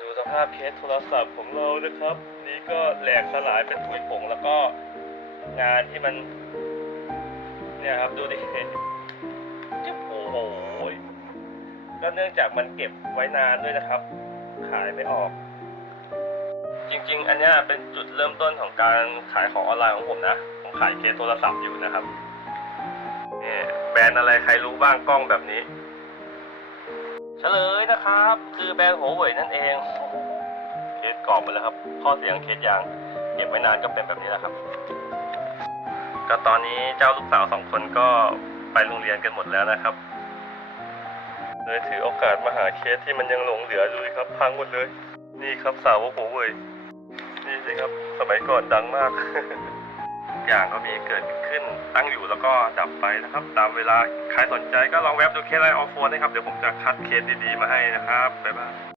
ดูสภาพเคสโทรศัพท์ของเรานะครับ นี่ก็แหลกสลายเป็นถุยผงแล้วก็งานที่มัน เนี่ยครับดูดิจิ๊บโอ้โหก็เนื่องจากมันเก็บไว้นานด้วยนะครับ ขายไม่ออก จริง ๆ อันนี้เป็นจุดเริ่มต้นของการขายของออนไลน์ของผมนะ ผมขายเคสโทรศัพท์อยู่นะครับนี่แบรนด์อะไรใครรู้บ้างกล้องแบบนี้ เฉลยนะครับ คือแบรนด์หัวเว่ยนั่นเองเคสกรอบไปแล้วครับ ข้อเสียงเคสยางเก็บไว้นานก็เป็นแบบนี้แหละครับ ก็ตอนนี้เจ้าลูกสาวสองคนก็ไปโรงเรียนกันหมดแล้วนะครับ เลยถือโอกาสมาหาเคสที่มันยังหลงเหลืออยู่ครับ พังหมดเลย นี่ครับสาวกหัวเว่ยนี่สิครับ สมัยก่อนดังมาก อย่างก็มีเกิดขึ้นตั้งอยู่แล้วก็ดับไปนะครับ ตามเวลาใครสนใจก็ลองแวบดูเคสไลน์ออฟโฟนนะครับ เดี๋ยวผมจะคัดเคสดีๆมาให้นะครับบ๊ายบาย